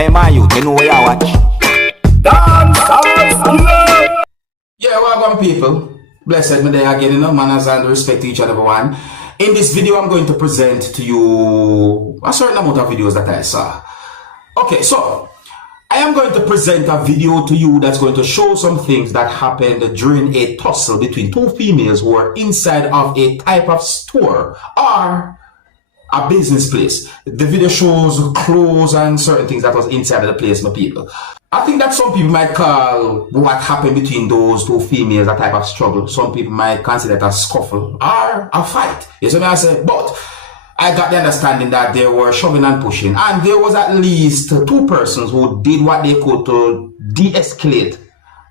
Hey man, you know where you watch? Dancehall skilla. Yeah, welcome people. Blessed me there again, manners and respect to each and every one. In this video, I'm going to present to you a certain amount of videos that I saw. Okay, so I am going to present a video to you that's going to show some things that happened during a tussle between two females who were inside of a type of store or a business place. The video shows clothes and certain things that was inside of the place, my people. I think that some people might call what happened between those two females a type of struggle. Some people might consider it a scuffle or a fight. You see what I say? But I got the understanding that they were shoving and pushing, and there was at least two persons who did what they could to de-escalate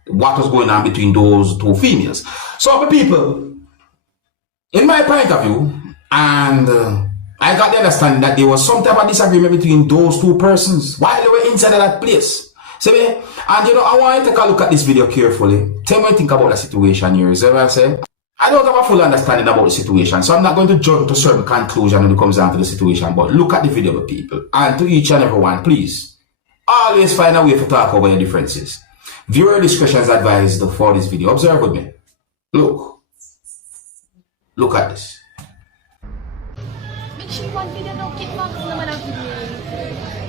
what was going on between those two females. So, my people, in my point of view, and I got the understanding that there was some type of disagreement between those two persons while they were inside of that place. See me? And you know, I want you to take a look at this video carefully. Tell me what you think about the situation here. See what I say? I don't have a full understanding about the situation, so I'm not going to jump to certain conclusion when it comes down to the situation. But look at the video, people. And to each and every one, please, always find a way to talk over your differences. Viewer discretion is advised for this video. Observe with me. Look. Look at this. Make sure one video no kick back naman ang video.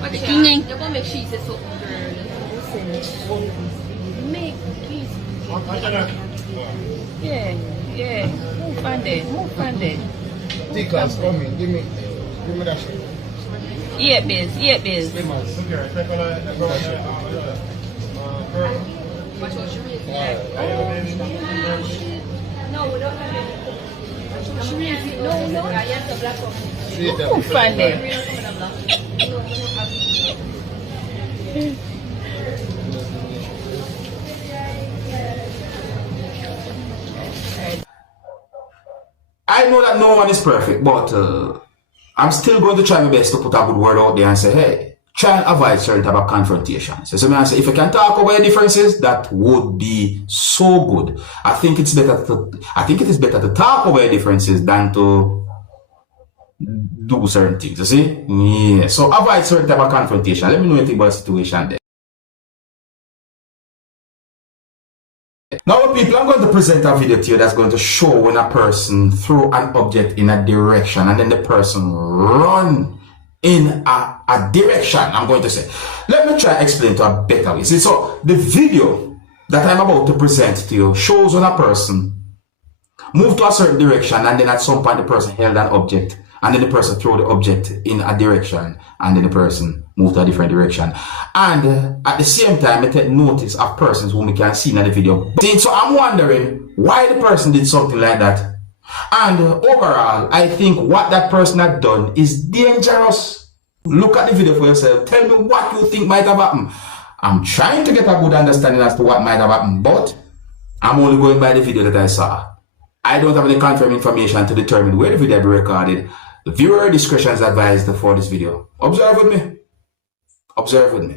But you go make sure you say so girl. Make please. Yeah. Move on there. T-class coming. Give me that shit. Yeah, biz. No, we don't have it. No, I have the black one. Move on there. I know that no one is perfect, but I'm still going to try my best to put a good word out there and say, hey, try and avoid certain type of confrontations. So I say, if you can talk over your differences, that would be so good. I think it is better to talk over your differences than to do certain things. You see? Yeah. So avoid certain type of confrontation. Let me know anything about the situation there. Now, people, I'm going to present a video to you that's going to show when a person throw an object in a direction and then the person run in a direction, I'm going to say. Let me try to explain to a better way. See, so the video that I'm about to present to you shows when a person moved to a certain direction and then at some point the person held an object and then the person threw the object in a direction and then the person moved to a different direction. And at the same time, I take notice of persons whom we can see in the video. So I'm wondering why the person did something like that. And overall, I think what that person had done is dangerous. Look at the video for yourself. Tell me what you think might have happened. I'm trying to get a good understanding as to what might have happened, but I'm only going by the video that I saw. I don't have any confirmed information to determine where the video will be recorded. The viewer discretion is advised for this video. Observe with me. Observe with me.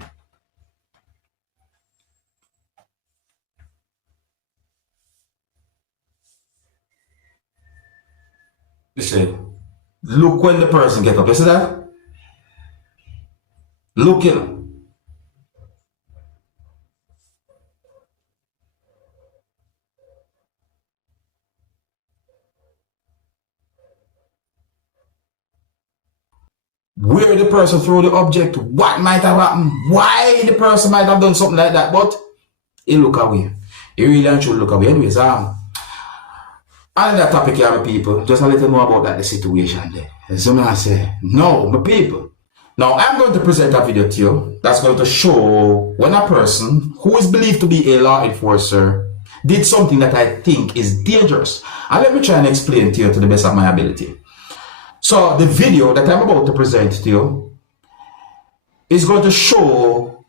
Listen, look when the person gets up. You see that? Look in. Where the person threw the object, what might have happened, why the person might have done something like that, but he look away. He really should look away. Anyways, another topic here, my people, just a little more about that the situation there. So I say, no, my people. Now I'm going to present a video to you that's going to show when a person who is believed to be a law enforcer did something that I think is dangerous. And let me try and explain to you to the best of my ability. So the video that I'm about to present to you is going to show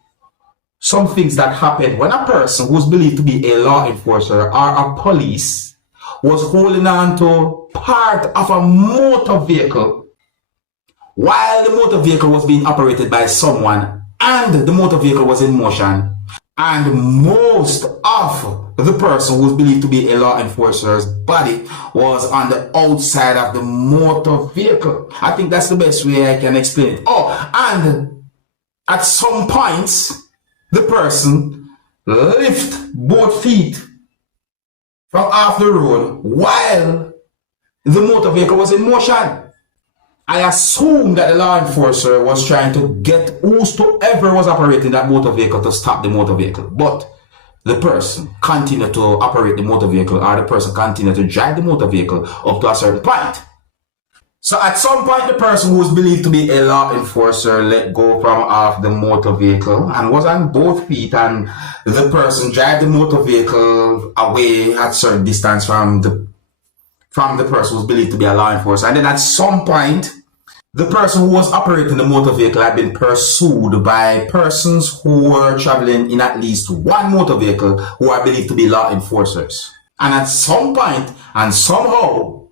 some things that happened when a person who's believed to be a law enforcer or a police was holding on to part of a motor vehicle while the motor vehicle was being operated by someone and the motor vehicle was in motion. And most of the person who was believed to be a law enforcer's body was on the outside of the motor vehicle. I think that's the best way I can explain it. Oh, and At some point, the person lift both feet from off the road while the motor vehicle was in motion. I assume that the law enforcer was trying to get whosoever was operating that motor vehicle to stop the motor vehicle. But the person continued to operate the motor vehicle, or the person continued to drive the motor vehicle up to a certain point. So at some point, the person who was believed to be a law enforcer let go from off the motor vehicle and was on both feet, and the person drive the motor vehicle away at certain distance from the person who was believed to be a law enforcer. And then at some point, the person who was operating the motor vehicle had been pursued by persons who were traveling in at least one motor vehicle who are believed to be law enforcers. And at some point, and somehow,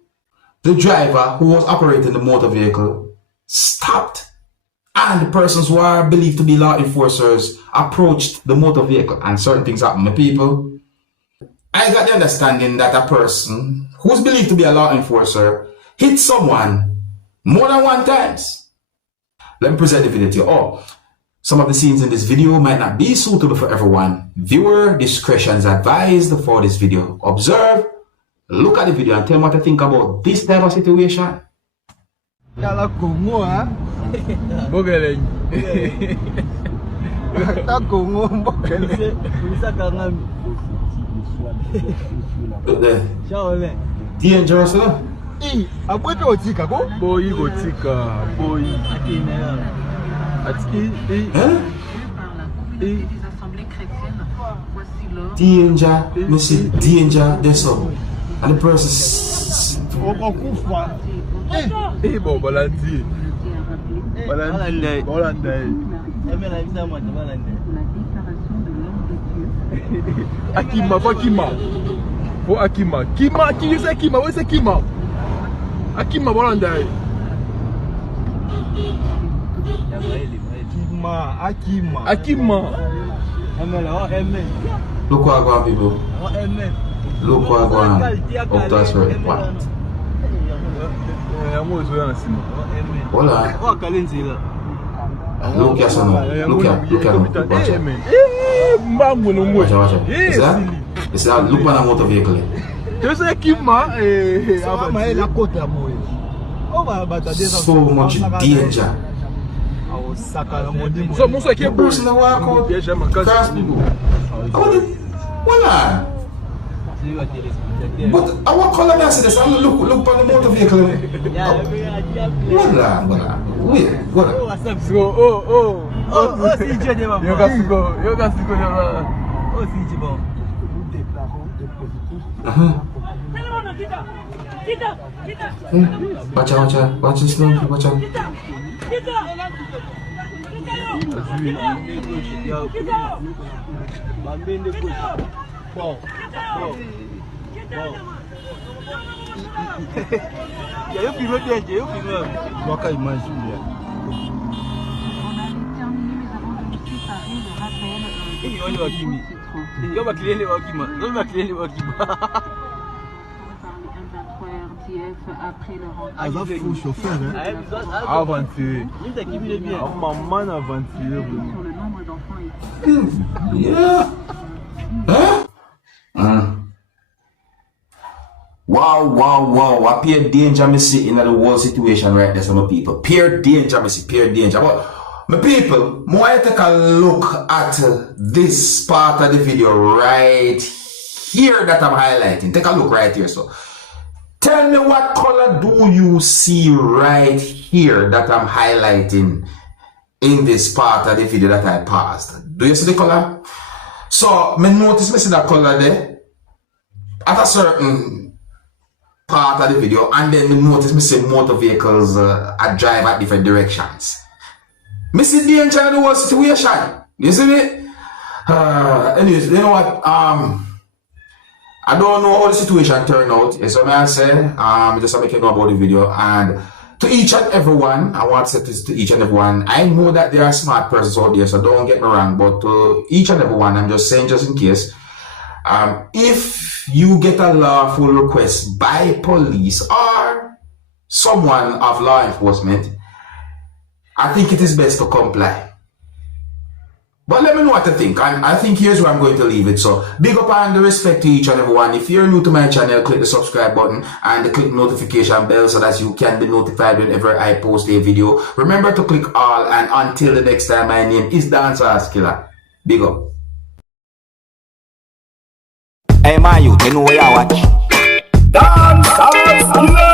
the driver who was operating the motor vehicle stopped, and the persons who are believed to be law enforcers approached the motor vehicle, and certain things happened. My people, I got the understanding that a person who's believed to be a law enforcer hit someone more than one times. Let me present the video to you. Oh, some of the scenes in this video might not be suitable for everyone. Viewer discretion is advised for this video. Observe, look at the video, and tell me what you think about this type of situation. Kala Congo, hein? Bogeleng. Ta Congo, bogeleng. Look there. Dangerous, huh? Après tu otika ko? Boy gotika, boy. Danger, you see danger, there's so. And the person Bon, Balandi. Akima, Akima. Oh, Akima. Kima, qui is Akima? Where's Akima? Akima, Balandi. Akima. look what I got, people. Look what I got. Up to us right. What? Hold on. Look at son. Look at him. Watch out. Watch out. Is that look at the motor vehicle? So much danger. So most like The person that walk out cross people. Hold on. But what color does this? Look on the motor vehicle. Hold on. Wait. So, CJ, you got to go. CJ, Watch out. Watch this now. Watch out. Après le chauffeur, hein? Aventuré. Maman aventuré. Yeah. Huh? Wow. I pure danger me see in the whole situation right there, some people. Pure danger me see, pure danger. But my people, I take a look at this part of the video right here that I'm highlighting. Take a look right here. So tell me, what color do you see right here that I'm highlighting in this part of the video that I paused? Do you see the color? So, me see that color there at a certain part of the video, and then me see motor vehicles drive at different directions. Me see the entire whole situation. You see me? Anyways, you know what? I don't know how the situation turned out. So I say, just to make you know about the video. And to each and everyone, I want to say this to each and everyone. I know that there are smart persons out there, so don't get me wrong. But to each and everyone, I'm just saying, just in case, if you get a lawful request by police or someone of law enforcement, I think it is best to comply. But let me know what you think, and I think here's where I'm going to leave it. So, big up and respect to each and everyone. If you're new to my channel, click the subscribe button and click notification bell so that you can be notified whenever I post a video. Remember to click all, and until the next time, my name is Dancehall Skilla. Big up. Hey, my youth, you know what I watch? Dancehall skilla.